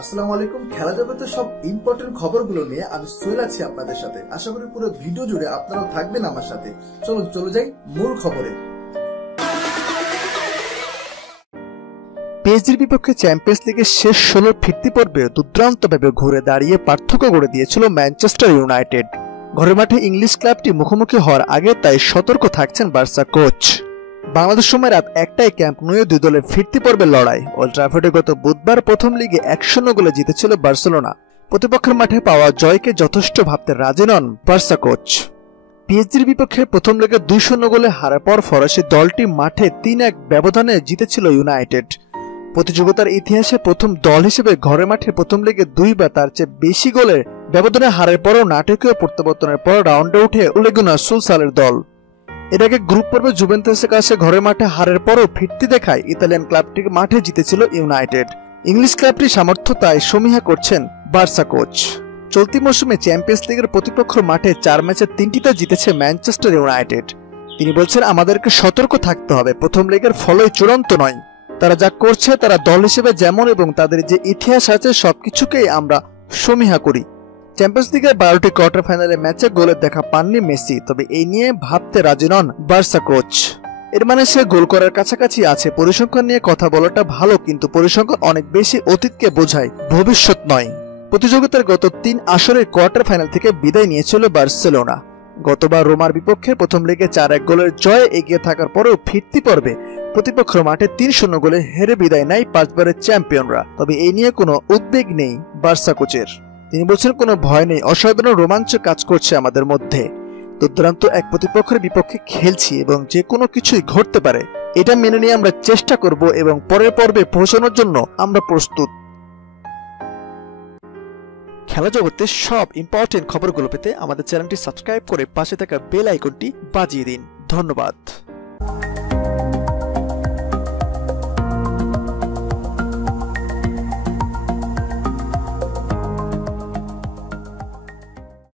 আসসালামু আলাইকুম। খেলা জগতের সব ইম্পর্টেন্ট খবরগুলো নিয়ে আমি সোহেল আছি আপনাদের সাথে। আশা করি পুরো ভিডিও জুড়ে আপনারাও থাকবেন আমার সাথে। চলুন, চলে যাই মূল খবরে। পিএসজির বিপক্ষে চ্যাম্পিয়ন্স লিগের শেষ ষোলোর ফিরতি পর্বে দুর্দান্তভাবে ঘুরে দাঁড়িয়ে পার্থক্য করে দিয়েছিল ম্যানচেস্টার ইউনাইটেড ঘরের মাঠে ইংলিশ ক্লাবটি মুখোমুখি হওয়ার আগে তাই সতর্ক থাকছেন বার্সা কোচ বাংলাদেশ সময় রাত একটাই ক্যাম্প নুয়ে দুই দলের ফিরতি পর্বের লড়াই। ওল্ড ট্রাফোর্ডে গত বুধবার প্রথম লিগে এক শূন্য গোলে জিতেছিল বার্সেলোনা। প্রতিপক্ষের মাঠে পাওয়া জয়কে যথেষ্ট ভাবতে রাজি নন বার্সা কোচ। পিএসজির বিপক্ষে প্রথম লেগে দুই শূন্য গোলে হারার পর ফরাসি দলটি মাঠে তিন এক ব্যবধানে জিতেছিল ইউনাইটেড। প্রতিযোগিতার ইতিহাসে প্রথম দল হিসেবে ঘরে মাঠে প্রথম লিগে দুই বা তার চেয়ে বেশি গোলের ব্যবধানে হারের পরও নাটকীয় প্রত্যাবর্তনের পর রাউন্ডে উঠে উলেগুনা সুলসালের দল। এর আগে গ্রুপ পর্বে জুভেন্টাসের কাছে ঘরের মাঠে হারের পরও ফিরতি দেখায় ইতালিয়ান ক্লাবটির মাঠে জিতেছিল ইউনাইটেড। ইংলিশ ক্লাবটির সামর্থ্য তাই সমীহা করছেন বার্সা কোচ। চলতি মৌসুমে চ্যাম্পিয়ন্স লিগের প্রতিপক্ষ মাঠে চার ম্যাচে তিনটিতে জিতেছে ম্যানচেস্টার ইউনাইটেড। তিনি বলছেন, আমাদেরকে সতর্ক থাকতে হবে। প্রথম লিগের ফলই চূড়ান্ত নয়। তারা যা করছে, তারা দল হিসেবে যেমন এবং তাদের যে ইতিহাস আছে, সবকিছুকেই আমরা সমীহা করি। চ্যাম্পিয়ন্স লিগের বারোটি কোয়ার্টার ফাইনালে ম্যাচে গোলের দেখা পাননি মেসি, তবে এই নিয়ে ভাবতে রাজি নন বার্সা কোচ। এর মানে সে গোল করার কাছাকাছি আছে, পরিসংখ্যান নিয়ে কথা বলাটা ভালো, কিন্তু পরিসংখ্যান অনেক বেশি অতীতকে বোঝায়, ভবিষ্যৎ নয়। প্রতিযোগিতার গত তিন আসরের কোয়ার্টার ফাইনাল থেকে বিদায় নিয়েছিল বার্সেলোনা। গতবার রোমার বিপক্ষে প্রথম লেগে চার এক গোলের জয়ে এগিয়ে থাকার পরেও ফিরতি পর্বে প্রতিপক্ষ মাঠে তিন শূন্য গোলে হেরে বিদায় নেয় পাঁচবারের চ্যাম্পিয়নরা, তবে এই নিয়ে কোনো উদ্বেগ নেই বার্সা কোচের। তিনি বলছেন, কোনো ভয় নেই। অসাধারণ রোমাঞ্চ কাজ করছে আমাদের মধ্যে। দুর্দান্ত এক প্রতিপক্ষের বিপক্ষে খেলছি এবং যে কোনো কিছুই ঘটতে পারে। এটা মেনে নিয়ে আমরা চেষ্টা করব এবং পরের পর্বে পৌঁছানোর জন্য আমরা প্রস্তুত। খেলা জগতে সব ইম্পর্টেন্ট খবরগুলো পেতে আমাদের চ্যানেলটি সাবস্ক্রাইব করে পাশে থাকা বেল আইকনটি বাজিয়ে দিন। ধন্যবাদ।